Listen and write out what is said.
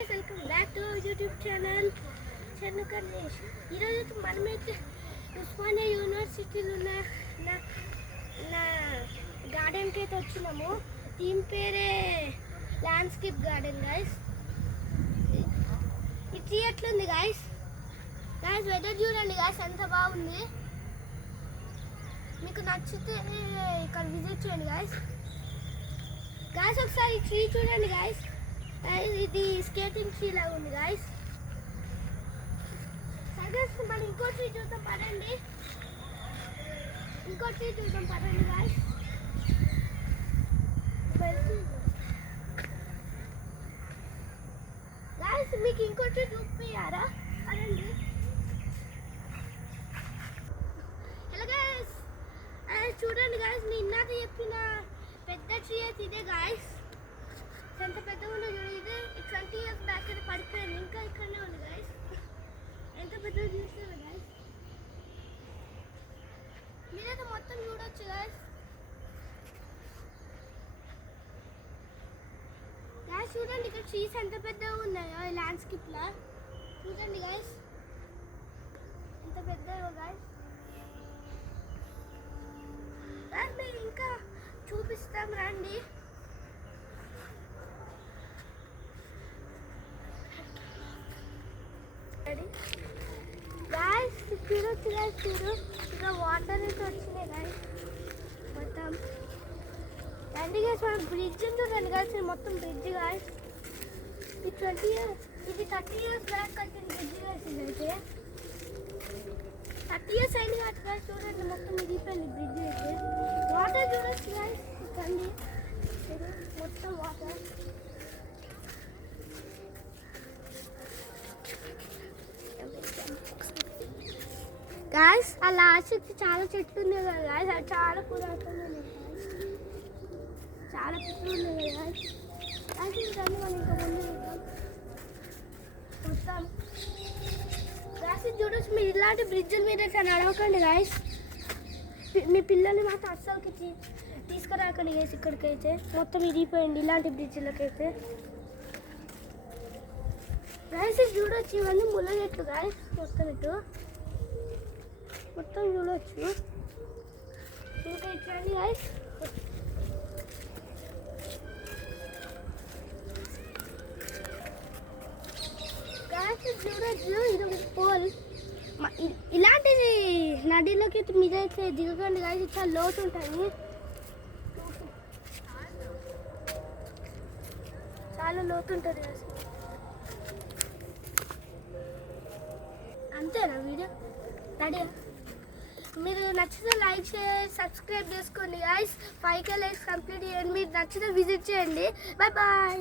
Welcome back to YouTube channel Chandu Karlesh. ఈరోజు మనమైతే ఉస్మానియా యూనివర్సిటీలో ఉన్న నా గార్డెన్కి అయితే వచ్చినాము. దీని పేరే ల్యాండ్స్కేప్ గార్డెన్ గైస్. ఈ ట్రీ ఎట్లుంది గైస్? వెదర్ చూడండి గైస్, ఎంత బాగుంది. మీకు నచ్చితే ఇక్కడ విజిట్ చేయండి గైస్. ఒకసారి ఈ ట్రీ చూడండి గైస్. ఇది స్కేటింగ్ ట్రీ లాగా ఉంది గైస్. మనం ఇంకో ట్రీ చూద్దాం పదండి. గైస్ మీకు ఇంకో ట్రీ చూపియారా? పదండి. హలో గైస్, చూడండి గైస్, నేను ఇందాక చెప్పిన పెద్ద ట్రీ అయితే ఇదే గైస్. ఎంత పెద్దగా ఉందో చూడండి. ఇది 20 years బ్యాక్ అయితే పడిపోయింది, ఇంకా ఇక్కడనే ఉంది గైస్. ఎంత పెద్దగా చూస్తారు గైస్, మీరైతే మొత్తం చూడొచ్చు గైస్. చూడండి ఇక్కడ ట్రీస్ ఎంత పెద్దగా ఉన్నాయో ఈ ల్యాండ్స్కేప్ లా. చూడండి గైస్ ఎంత పెద్దగా గైస్. మేము ఇంకా చూపిస్తాం రండి. గాయస్ చూడొచ్చు గాయస్, ఇంకా వాటర్ అయితే వచ్చినాయి గాయస్ మొత్తం. రండి గాయస్, మనం బ్రిడ్జ్ చూడండి గాయస్, మొత్తం బ్రిడ్జ్ గాయస్. ఇది 30 years బ్యాక్ కట్టిన బ్రిడ్జ్ గాయస్. ఇదైతే 30 years అయింది గాయస్. చూడండి మొత్తం ఇదిపోయింది బ్రిడ్జ్ అయితే. వాటర్ చూడొచ్చు గాయస్, రండి మొత్తం వాటర్. గాయస్ ఆ లాస్ట్ చాలా చెట్లు ఉన్నాయి కదా గాయస్, అది చాలా పురాతన చాలా చెట్లు ఉన్నాయి కదా గాయస్. ఇంకండి మనం ఇంకా ముందు చూస్తాం గాయస్. చూడొచ్చు, మీరు ఇలాంటి బ్రిడ్జ్ల మీద ఇట్లా నడవకండి గాయస్. మీ పిల్లల్ని మాత్రం అస్సలకి తీసుకురాకండి గాయస్. ఇక్కడికైతే మొత్తం ఇరిగిపోయింది ఇలాంటి బ్రిడ్జ్లకైతే గాయస్. చూడొచ్చు, ఇవన్నీ ముళ్ళ చెట్లు గాయస్. మొత్తం చూడొచ్చు. ఇంకా ఇట్లండి గాయస్. చూడొచ్చు, ఇది ఒక పోల్. ఇలాంటిది నదిలోకి మీద అయితే దిగకండి గాయస్, చాలా లోతు ఉంటుంది. చాలా లోతు ఉంటుంది గాయస్. అంతేనా వీడియో? రెడీ? మీరు నచ్చితే లైక్ చేసి సబ్స్క్రైబ్ చేసుకోండి గాయస్. 5K లైక్స్ కంప్లీట్ చేయండి. మీరు నచ్చితే విజిట్ చేయండి. Bye bye.